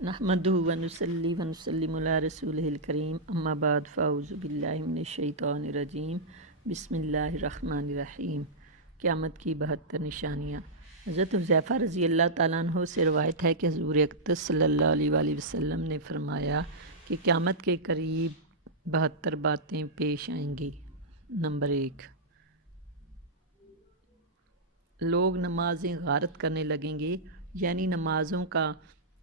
نحمدہ ونصلی ونسلم علی رسولہ الکریم اما بعد فاعوذ باللہ من الشیطان الرجیم بسم اللہ الرحمن الرحیم۔ قیامت کی 72 نشانیاں۔ حضرت حذیفہ رضی اللہ تعالیٰ عنہ سے روایت ہے کہ حضور اقدس صلی اللہ علیہ وآلہ وسلم نے فرمایا کہ قیامت کے قریب 72 باتیں پیش آئیں گی۔ نمبر 1، لوگ نمازیں غارت کرنے لگیں گے، یعنی نمازوں کا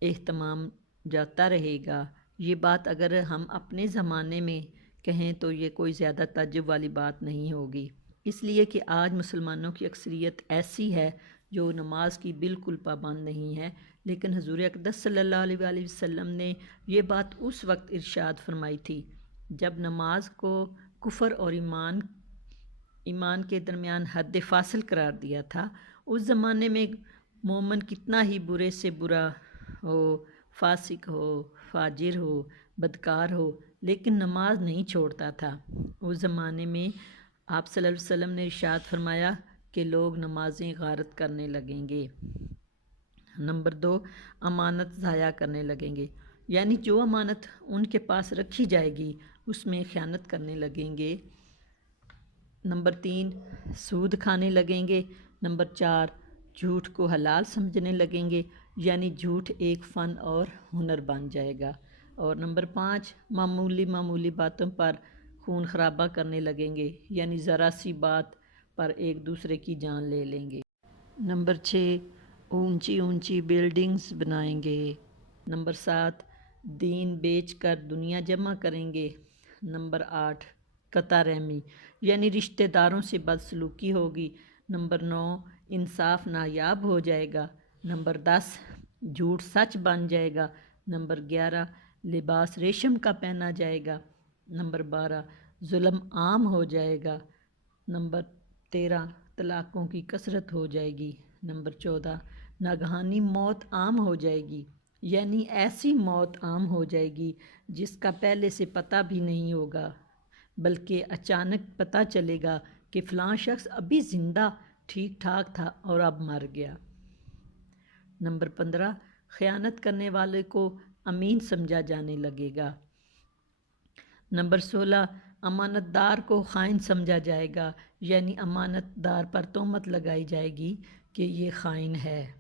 اہتمام جاتا رہے گا۔ یہ بات اگر ہم اپنے زمانے میں کہیں تو یہ کوئی زیادہ تعجب والی بات نہیں ہوگی، اس لیے کہ آج مسلمانوں کی اکثریت ایسی ہے جو نماز کی بالکل پابند نہیں ہے، لیکن حضور اقدس صلی اللہ علیہ وآلہ وسلم نے یہ بات اس وقت ارشاد فرمائی تھی جب نماز کو کفر اور ایمان کے درمیان حد فاصل قرار دیا تھا۔ اس زمانے میں مومن کتنا ہی برے سے برا ہو، فاسق ہو، فاجر ہو، بدکار ہو، لیکن نماز نہیں چھوڑتا تھا۔ اس زمانے میں آپ صلی اللہ علیہ وسلم نے ارشاد فرمایا کہ لوگ نمازیں غارت کرنے لگیں گے۔ نمبر 2، امانت ضائع کرنے لگیں گے، یعنی جو امانت ان کے پاس رکھی جائے گی اس میں خیانت کرنے لگیں گے۔ نمبر 3، سود کھانے لگیں گے۔ نمبر 4، جھوٹ کو حلال سمجھنے لگیں گے، یعنی جھوٹ ایک فن اور ہنر بن جائے گا۔ اور نمبر 5، معمولی باتوں پر خون خرابہ کرنے لگیں گے، یعنی ذرا سی بات پر ایک دوسرے کی جان لے لیں گے۔ نمبر 6، اونچی بلڈنگز بنائیں گے۔ نمبر 7، دین بیچ کر دنیا جمع کریں گے۔ نمبر 8، قطع رحمی، یعنی رشتہ داروں سے بدسلوکی ہوگی۔ نمبر 9، انصاف نایاب ہو جائے گا۔ نمبر 10، جھوٹ سچ بن جائے گا۔ نمبر 11، لباس ریشم کا پہنا جائے گا۔ نمبر 12، ظلم عام ہو جائے گا۔ نمبر 13، طلاقوں کی کثرت ہو جائے گی۔ نمبر 14، ناگہانی موت عام ہو جائے گی، یعنی ایسی موت عام ہو جائے گی جس کا پہلے سے پتہ بھی نہیں ہوگا، بلکہ اچانک پتہ چلے گا کہ فلاں شخص ابھی زندہ ٹھیک ٹھاک تھا اور اب مر گیا۔ نمبر 15، خیانت کرنے والے کو امین سمجھا جانے لگے گا۔ نمبر 16، امانت دار کو خائن سمجھا جائے گا، یعنی امانت دار پر تہمت لگائی جائے گی کہ یہ خائن ہے۔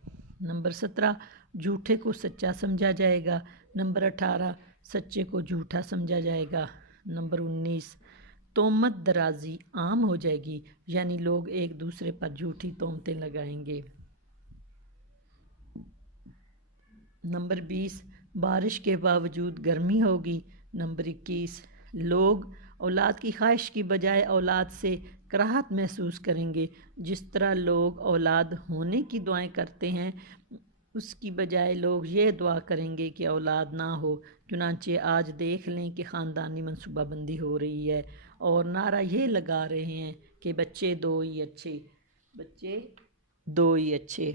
نمبر 17، جھوٹے کو سچا سمجھا جائے گا۔ نمبر 18، سچے کو جھوٹا سمجھا جائے گا۔ نمبر 19، تہمت درازی عام ہو جائے گی، یعنی لوگ ایک دوسرے پر جھوٹی تہمتیں لگائیں گے۔ نمبر 20، بارش کے باوجود گرمی ہوگی۔ نمبر 21، لوگ اولاد کی خواہش کی بجائے اولاد سے کراہت محسوس کریں گے۔ جس طرح لوگ اولاد ہونے کی دعائیں کرتے ہیں، اس کی بجائے لوگ یہ دعا کریں گے کہ اولاد نہ ہو۔ چنانچہ آج دیکھ لیں کہ خاندانی منصوبہ بندی ہو رہی ہے اور نعرہ یہ لگا رہے ہیں کہ بچے دو ہی اچھے۔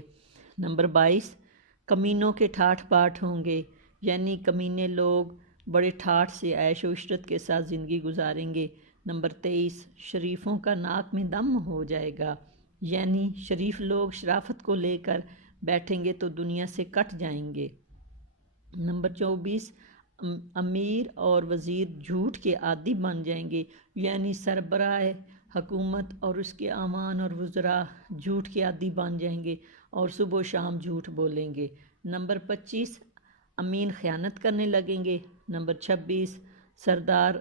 نمبر 22، کمینوں کے ٹھاٹھ باٹھ ہوں گے، یعنی کمینے لوگ بڑے ٹھاٹھ سے عیش و عشرت کے ساتھ زندگی گزاریں گے۔ نمبر 23، شریفوں کا ناک میں دم ہو جائے گا، یعنی شریف لوگ شرافت کو لے کر بیٹھیں گے تو دنیا سے کٹ جائیں گے۔ نمبر 24، امیر اور وزیر جھوٹ کے عادی بن جائیں گے، یعنی سربراہ حکومت اور اس کے اعوان اور وزراء جھوٹ کے عادی بن جائیں گے اور صبح و شام جھوٹ بولیں گے۔ نمبر 25، امین خیانت کرنے لگیں گے۔ نمبر 26، سردار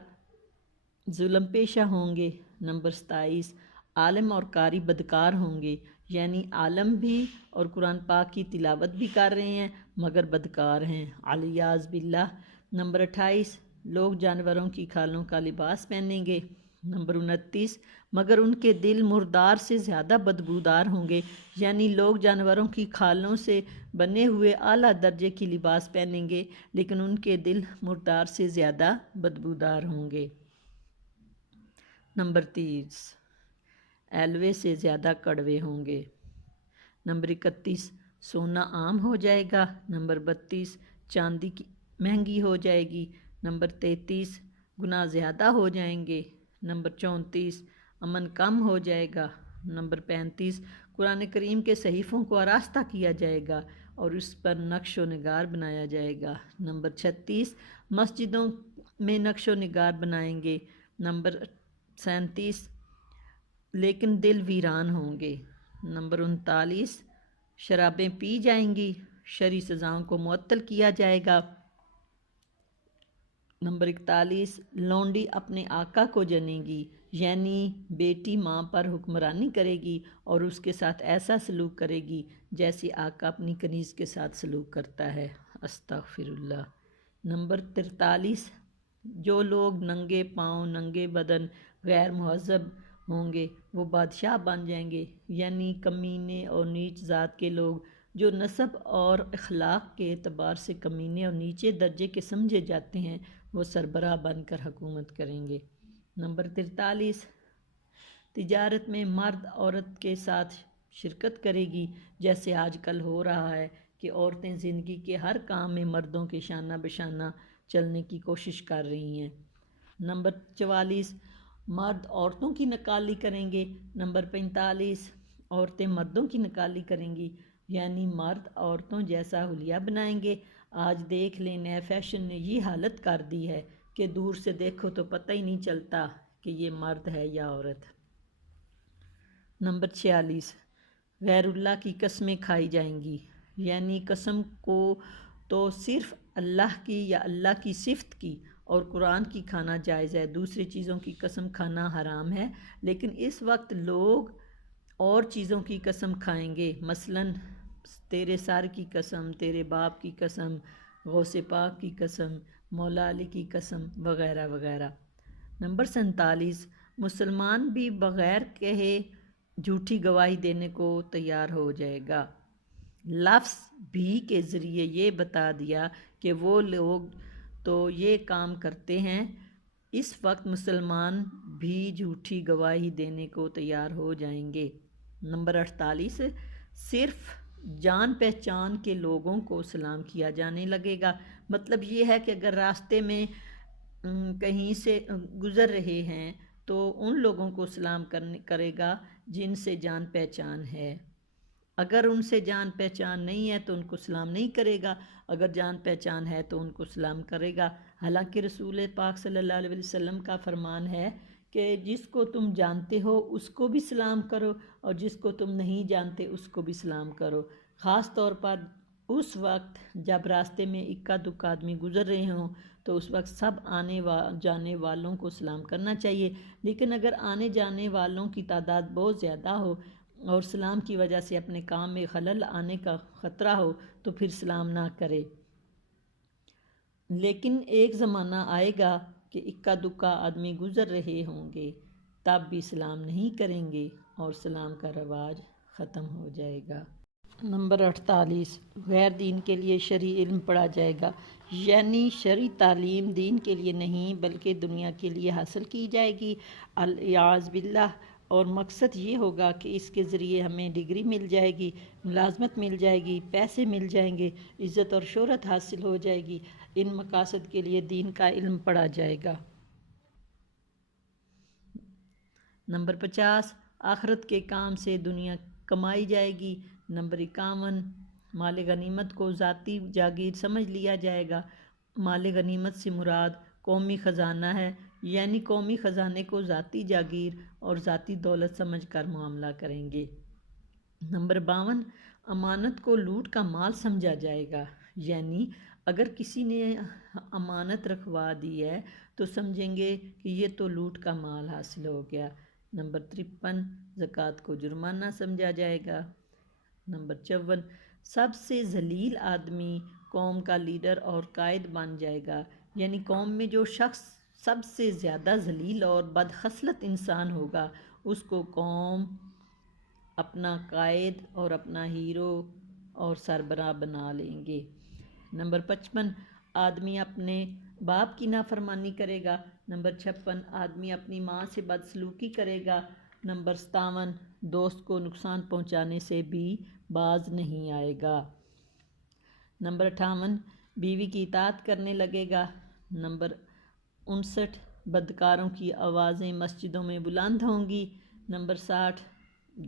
ظلم پیشہ ہوں گے۔ نمبر 27، عالم اور قاری بدکار ہوں گے، یعنی عالم بھی اور قرآن پاک کی تلاوت بھی کر رہے ہیں مگر بدکار ہیں، علیاذ باللہ۔ نمبر 28، لوگ جانوروں کی کھالوں کا لباس پہنیں گے۔ نمبر 29، مگر ان کے دل مردار سے زیادہ بدبودار ہوں گے، یعنی لوگ جانوروں کی کھالوں سے بنے ہوئے اعلیٰ درجے کی لباس پہنیں گے لیکن ان کے دل مردار سے زیادہ بدبودار ہوں گے۔ نمبر 30، ایلوے سے زیادہ کڑوے ہوں گے۔ نمبر 31، سونا عام ہو جائے گا۔ نمبر 32، چاندی کی مہنگی ہو جائے گی۔ نمبر 33، گناہ زیادہ ہو جائیں گے۔ نمبر 34، امن کم ہو جائے گا۔ نمبر 35، قرآن کریم کے صحیفوں کو آراستہ کیا جائے گا اور اس پر نقش و نگار بنایا جائے گا۔ نمبر 36 مسجدوں میں نقش و نگار بنائیں گے۔ نمبر 37 لیکن دل ویران ہوں گے۔ نمبر 39 شرابیں پی جائیں گی، شرعی سزاؤں کو معطل کیا جائے گا۔ نمبر 41 لونڈی اپنے آقا کو جنے گی، یعنی بیٹی ماں پر حکمرانی کرے گی اور اس کے ساتھ ایسا سلوک کرے گی جیسے آقا اپنی کنیز کے ساتھ سلوک کرتا ہے۔ استغفر اللہ۔ نمبر 43 جو لوگ ننگے پاؤں ننگے بدن غیر مہذب ہوں گے وہ بادشاہ بن جائیں گے، یعنی کمینے اور نیچ ذات کے لوگ جو نسب اور اخلاق کے اعتبار سے کمینے اور نیچے درجے کے سمجھے جاتے ہیں وہ سربراہ بن کر حکومت کریں گے۔ نمبر 43 تجارت میں مرد عورت کے ساتھ شرکت کرے گی، جیسے آج کل ہو رہا ہے کہ عورتیں زندگی کے ہر کام میں مردوں کے شانہ بشانہ چلنے کی کوشش کر رہی ہیں۔ نمبر 44 مرد عورتوں کی نکالی کریں گے۔ نمبر 45 عورتیں مردوں کی نکالی کریں گی، یعنی مرد عورتوں جیسا حلیہ بنائیں گے۔ آج دیکھ لیں نئے فیشن نے یہ حالت کر دی ہے کہ دور سے دیکھو تو پتہ ہی نہیں چلتا کہ یہ مرد ہے یا عورت۔ نمبر 46 غیر اللہ کی قسمیں کھائی جائیں گی، یعنی قسم کو تو صرف اللہ کی یا اللہ کی صفت کی اور قرآن کی کھانا جائز ہے، دوسری چیزوں کی قسم کھانا حرام ہے۔ لیکن اس وقت لوگ اور چیزوں کی قسم کھائیں گے، مثلاً تیرے سر کی قسم، تیرے باپ کی قسم، غوث پاک کی قسم، مولا علی کی قسم وغیرہ وغیرہ۔ نمبر 47 مسلمان بھی بغیر کہے جھوٹی گواہی دینے کو تیار ہو جائے گا۔ لفظ بھی کے ذریعے یہ بتا دیا کہ وہ لوگ تو یہ کام کرتے ہیں، اس وقت مسلمان بھی جھوٹی گواہی دینے کو تیار ہو جائیں گے۔ نمبر 48 صرف جان پہچان کے لوگوں کو سلام کیا جانے لگے گا۔ مطلب یہ ہے کہ اگر راستے میں کہیں سے گزر رہے ہیں تو ان لوگوں کو سلام کرے گا جن سے جان پہچان ہے۔ اگر ان سے جان پہچان نہیں ہے تو ان کو سلام نہیں کرے گا، اگر جان پہچان ہے تو ان کو سلام کرے گا۔ حالانکہ رسول پاک صلی اللہ علیہ وسلم کا فرمان ہے کہ جس کو تم جانتے ہو اس کو بھی سلام کرو اور جس کو تم نہیں جانتے اس کو بھی سلام کرو، خاص طور پر اس وقت جب راستے میں اکا دکا آدمی گزر رہے ہوں تو اس وقت سب آنے جانے والوں کو سلام کرنا چاہیے۔ لیکن اگر آنے جانے والوں کی تعداد بہت زیادہ ہو اور سلام کی وجہ سے اپنے کام میں خلل آنے کا خطرہ ہو تو پھر سلام نہ کرے۔ لیکن ایک زمانہ آئے گا کہ اکا دکا آدمی گزر رہے ہوں گے، تب بھی سلام نہیں کریں گے اور سلام کا رواج ختم ہو جائے گا۔ نمبر 48 غیر دین کے لیے شرعی علم پڑھا جائے گا، یعنی شرعی تعلیم دین کے لیے نہیں بلکہ دنیا کے لیے حاصل کی جائے گی، الیاذ باللہ۔ اور مقصد یہ ہوگا کہ اس کے ذریعے ہمیں ڈگری مل جائے گی، ملازمت مل جائے گی، پیسے مل جائیں گے، عزت اور شہرت حاصل ہو جائے گی۔ ان مقاصد کے لیے دین کا علم پڑھا جائے گا۔ نمبر 50 آخرت کے کام سے دنیا کمائی جائے گی۔ نمبر 51 مال غنیمت کو ذاتی جاگیر سمجھ لیا جائے گا۔ مال غنیمت سے مراد قومی خزانہ ہے، یعنی قومی خزانے کو ذاتی جاگیر اور ذاتی دولت سمجھ کر معاملہ کریں گے۔ نمبر 52 امانت کو لوٹ کا مال سمجھا جائے گا، یعنی اگر کسی نے امانت رکھوا دی ہے تو سمجھیں گے کہ یہ تو لوٹ کا مال حاصل ہو گیا۔ نمبر 53 زکوٰۃ کو جرمانہ سمجھا جائے گا۔ نمبر 54 سب سے ذلیل آدمی قوم کا لیڈر اور قائد بن جائے گا، یعنی قوم میں جو شخص سب سے زیادہ ذلیل اور بدخصلت انسان ہوگا اس کو قوم اپنا قائد اور اپنا ہیرو اور سربراہ بنا لیں گے۔ نمبر 55 آدمی اپنے باپ کی نافرمانی کرے گا۔ نمبر 56 آدمی اپنی ماں سے بدسلوکی کرے گا۔ نمبر 57 دوست کو نقصان پہنچانے سے بھی باز نہیں آئے گا۔ نمبر 58 بیوی کی اطاعت کرنے لگے گا۔ نمبر 59 بدکاروں کی آوازیں مسجدوں میں بلند ہوں گی۔ نمبر 60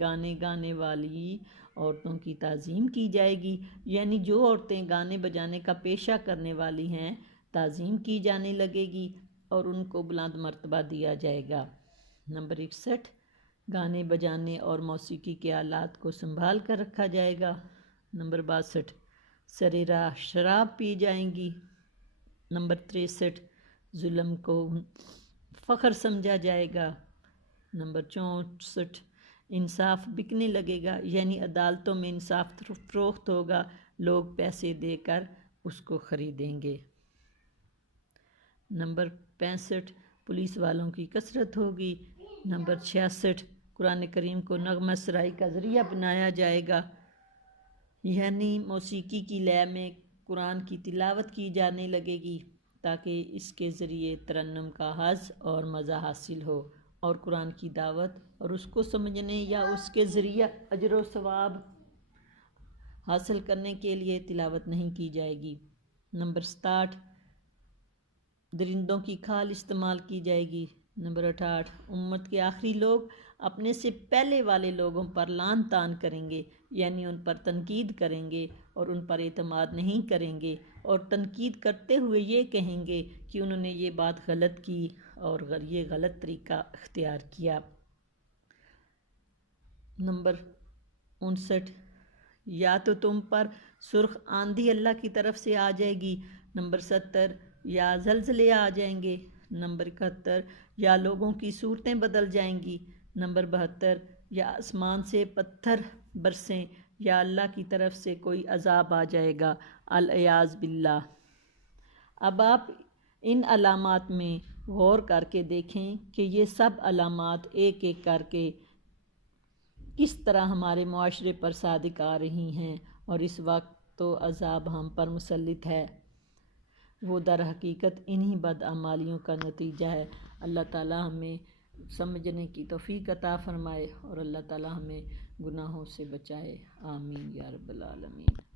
گانے گانے والی عورتوں کی تعظیم کی جائے گی، یعنی جو عورتیں گانے بجانے کا پیشہ کرنے والی ہیں تعظیم کی جانے لگے گی اور ان کو بلند مرتبہ دیا جائے گا۔ نمبر 61، گانے بجانے اور موسیقی کے آلات کو سنبھال کر رکھا جائے گا۔ نمبر 62، سرِ راہ شراب پی جائیں گی۔ نمبر 63، ظلم کو فخر سمجھا جائے گا۔ نمبر 64، انصاف بکنے لگے گا، یعنی عدالتوں میں انصاف فروخت ہوگا، لوگ پیسے دے کر اس کو خریدیں گے۔ نمبر 65، پولیس والوں کی کثرت ہوگی۔ نمبر 66، قرآن کریم کو نغمہ سرائی کا ذریعہ بنایا جائے گا، یعنی موسیقی کی لے میں قرآن کی تلاوت کی جانے لگے گی تاکہ اس کے ذریعے ترنم کا حظ اور مزہ حاصل ہو، اور قرآن کی دعوت اور اس کو سمجھنے یا اس کے ذریعہ اجر و ثواب حاصل کرنے کے لیے تلاوت نہیں کی جائے گی۔ نمبر 67، درندوں کی کھال استعمال کی جائے گی۔ نمبر 68، امت کے آخری لوگ اپنے سے پہلے والے لوگوں پر لعن طعن کریں گے، یعنی ان پر تنقید کریں گے اور ان پر اعتماد نہیں کریں گے، اور تنقید کرتے ہوئے یہ کہیں گے کہ انہوں نے یہ بات غلط کی اور یہ غلط طریقہ اختیار کیا۔ نمبر 59، یا تو تم پر سرخ آندھی اللہ کی طرف سے آ جائے گی۔ نمبر 70، یا زلزلے آ جائیں گے۔ نمبر 71، یا لوگوں کی صورتیں بدل جائیں گی۔ نمبر 72، یا آسمان سے پتھر برسیں، یا اللہ کی طرف سے کوئی عذاب آ جائے گا، العیاذ باللہ۔ اب آپ ان علامات میں غور کر کے دیکھیں کہ یہ سب علامات ایک ایک کر کے کس طرح ہمارے معاشرے پر صادق آ رہی ہیں، اور اس وقت تو عذاب ہم پر مسلط ہے، وہ در حقیقت انہی بدعمالیوں کا نتیجہ ہے۔ اللہ تعالی ہمیں سمجھنے کی توفیق عطا فرمائے اور اللہ تعالی ہمیں گناہوں سے بچائے، آمین یا رب العالمین۔